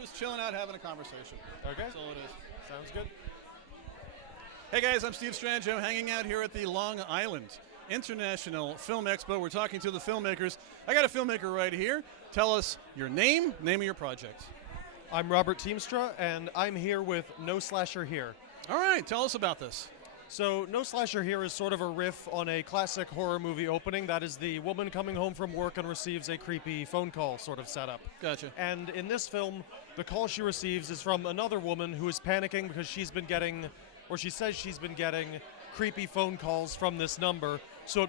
just chilling out, having a conversation. Okay. That's all it is. Sounds good. Hey guys, I'm Steve Stranjo, hanging out here at the Long Island International Film Expo. We're talking to the filmmakers. I got a filmmaker right here. Tell us your name of your project. I'm Robert Tiemstra, and I'm here with No Slasher Here. All right, tell us about this. So, No Slasher Here is sort of a riff on a classic horror movie opening. That is the woman coming home from work and receives a creepy phone call sort of setup. Gotcha. And in this film, the call she receives is from another woman who is panicking because she's been getting, or she says she's been getting, creepy phone calls from this number. So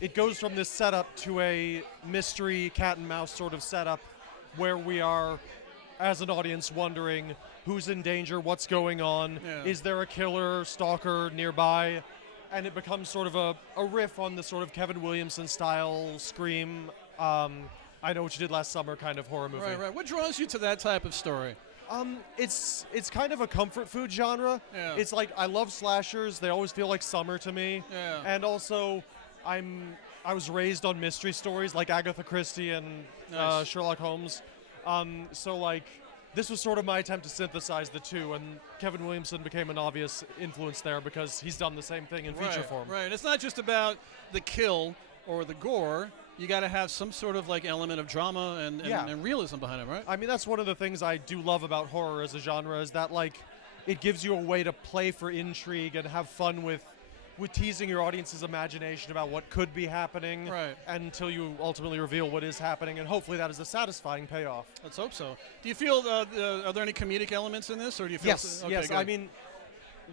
it goes from this setup to a mystery cat and mouse sort of setup where we are, as an audience, wondering who's in danger, what's going on, is there a killer, stalker nearby? And it becomes sort of a riff on the sort of Kevin Williamson style Scream, I Know What You Did Last Summer kind of horror movie. Right. What draws you to that type of story? It's kind of a comfort food genre. Yeah. It's like, I love slashers. They always feel like summer to me. Yeah. And also, I was raised on mystery stories like Agatha Christie and Nice. Sherlock Holmes. So like, this was sort of my attempt to synthesize the two, and Kevin Williamson became an obvious influence there because he's done the same thing in feature form. Right. It's not just about the kill or the gore. You got to have some sort of like element of drama and realism behind it, right? I mean, that's one of the things I do love about horror as a genre is that like it gives you a way to play for intrigue and have fun with teasing your audience's imagination about what could be happening, Right. until you ultimately reveal what is happening, and hopefully that is a satisfying payoff. Let's hope so. Do you feel are there any comedic elements in this, or do you feel? Yes, Okay, yes. good. I mean,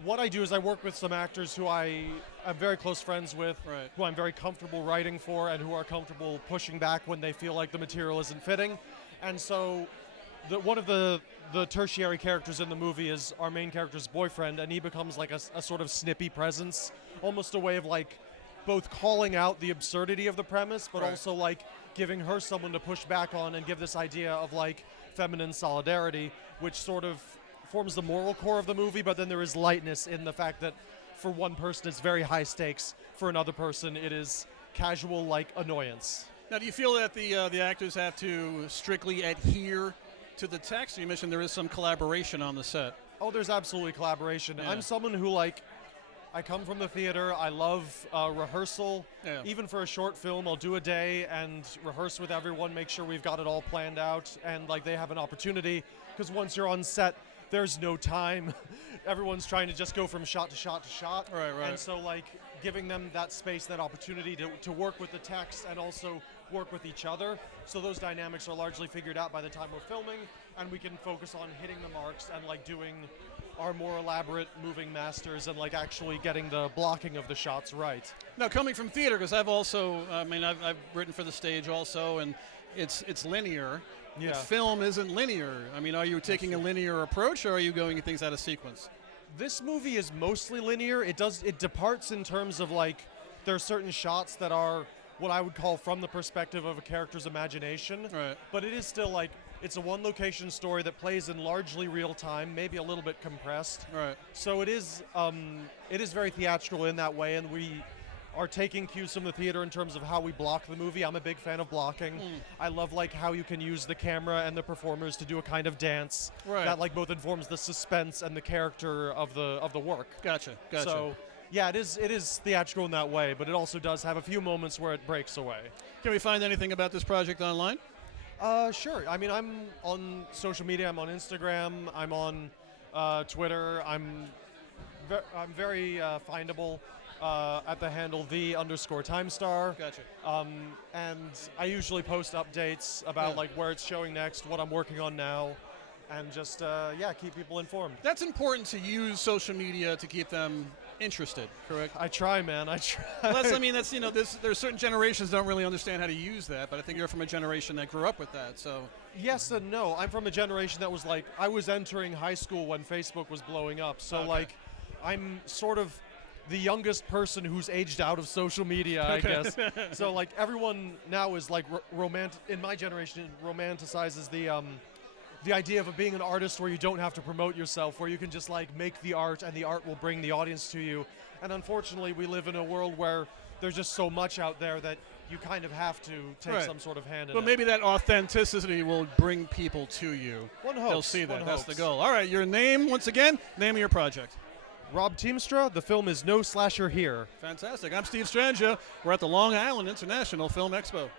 what I do is I work with some actors who I am very close friends with, Right. who I'm very comfortable writing for, and who are comfortable pushing back when they feel like the material isn't fitting. And so one of the tertiary characters in the movie is our main character's boyfriend, and he becomes like a sort of snippy presence, almost a way of like both calling out the absurdity of the premise, but Right. also like giving her someone to push back on and give this idea of like feminine solidarity, which sort of forms the moral core of the movie, but then there is lightness in the fact that for one person it's very high stakes, for another person it is casual like annoyance. Now, do you feel that the actors have to strictly adhere to the text? You mentioned there is some collaboration on the set. Oh, there's absolutely collaboration. Yeah. I'm someone who I come from the theater. I love rehearsal. Yeah. Even for a short film, I'll do a day and rehearse with everyone, make sure we've got it all planned out, and like they have an opportunity. Because once you're on set, there's no time. Everyone's trying to just go from shot to shot to shot. Right. And so like giving them that space, that opportunity to work with the text and also work with each other. So those dynamics are largely figured out by the time we're filming, and we can focus on hitting the marks and like doing our more elaborate moving masters and like actually getting the blocking of the shots right. Now, coming from theater, because I've written for the stage also, and it's linear. Yeah. Film isn't linear. I mean, are you taking a linear approach, or are you going things out of sequence? This movie is mostly linear. It departs in terms of like there are certain shots that are what I would call from the perspective of a character's imagination. Right. But it is still like it's a one location story that plays in largely real time, maybe a little bit compressed. Right. So it is very theatrical in that way, and we are taking cues from the theater in terms of how we block the movie. I'm a big fan of blocking. I love like how you can use the camera and the performers to do a kind of dance that like both informs the suspense and the character of the work. Gotcha. So yeah, it is theatrical in that way, but it also does have a few moments where it breaks away. Can we find anything about this project online? Sure. I mean, I'm on social media. I'm on Instagram. I'm on Twitter. I'm very findable at the handle _Timestar. Gotcha. And I usually post updates about like where it's showing next, what I'm working on now, and just keep people informed. That's important to use social media to keep them interested, correct? I try, man. I try. Well, there's certain generations that don't really understand how to use that, but I think you're from a generation that grew up with that, so. Yes and no. I'm from a generation that was like, I was entering high school when Facebook was blowing up, so Okay. I'm sort of the youngest person who's aged out of social media, I guess. So like everyone now is like in my generation romanticizes the idea of being an artist where you don't have to promote yourself, where you can just like make the art and the art will bring the audience to you. And unfortunately, we live in a world where there's just so much out there that you kind of have to take Right. some sort of hand in But it. maybe that authenticity will bring people to you. One hopes. They'll see that. One That's the hopes. goal. All right, your name once again. Name of your project. Rob Tiemstra. The film is No Slasher Here. Fantastic. I'm Steve Strangio. We're at the Long Island International Film Expo.